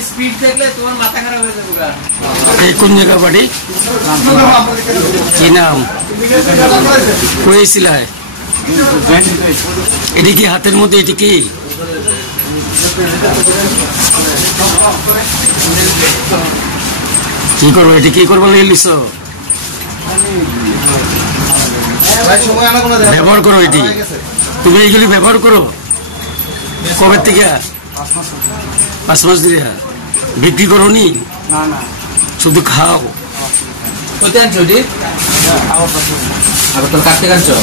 Speed देखले तुम्हार माथा खराब हो जाएगा। कौन जगह बाड़ी की नाम कोई सिला है এটি কি হাতের মধ্যে এটি কি কি করবো এটি কি করবো লিস ব্যবহার করো এটি তুমি এইগুলি ব্যবহার করো কবে থেকে 5 মাস ধরে বিক্রি করো নি শুধু খাও কোথায় আনছো এটি আবার তোর কাটতে কাটছো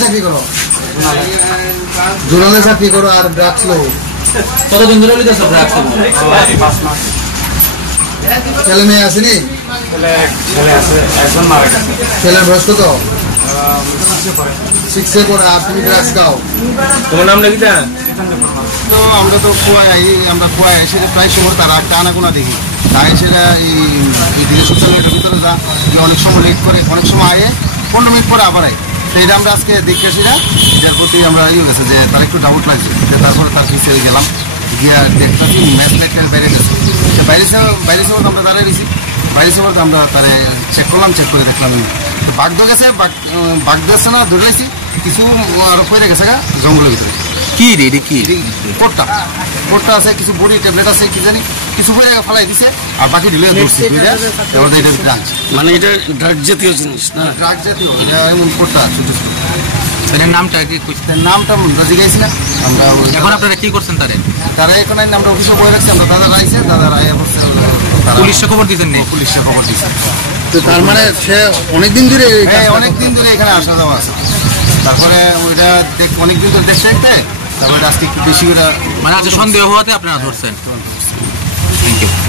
চাকরি করো জোনালে চাকরি করো আর ড্রাগস লো কতদিন ধরে লিখেছ ড্রাগস ছেলে মেয়ে আসেনি ছেলের বয়স কত 6 এ পড়ে আর তুমি ড্রাগস খাও তোমার নাম নাকি তা তো আমরা তো কুয়ায় এসে প্রায় সময় তার একটা আনাগোনা দেখি তাই সেটা এই দিকে সোশ্যাল মিডিয়ার ভিতরে যা অনেক সময় লেট করে অনেক সময় আয়ে 15 মিনিট পরে আবার আয় তো এটা আমরা আজকে দেখতেছি না যার প্রতি আমরা গেছে যে তার একটু ডাউট লাগছে তারপরে তার পিছিয়ে গেলাম গিয়া দেখতেছি ম্যাচ বাইরে গেছে বাইরে আমরা দাঁড়িয়ে গেছি বাইরে সবার আমরা তারে চেক করলাম চেক করে দেখলাম তো বাঘ গেছে বাঘ দিয়েছে না দৌড়াইছি কিছু আরো পড়ে গেছে গা জঙ্গলের ভিতরে কি রে এটা কি কোটটা আছে কিছু বড়ি ট্যাবলেট আছে কি জানি কিছু পড়ে ফেলাই দিছে আর বাকি ঢিলে ধরছি আমাদের এটা ব্রাঞ্চ মানে এটা ড্রাগ জাতীয় জিনিস না ড্রাগ জাতীয় এমন কোটটা ছোট ছোট এর নামটা কি নামটা জিজ্ঞাসি না আমরা এখন আপনারা কি করছেন তারা এখন আমরা অফিসে বই রাখছি আমরা দাদা রাইছে দাদা রায় অবশ্যই পুলিশে খবর দিয়েছেন না পুলিশে খবর দিয়েছে তো তার মানে সে অনেকদিন ধরে এখানে আসা যাওয়া আছে তারপরে ওইটা অনেকদিন ধরে দেখতে তারপরে আজকে একটু বেশি করে মানে আজকে সন্দেহ হওয়াতে আপনারা ধরছেন থ্যাংক ইউ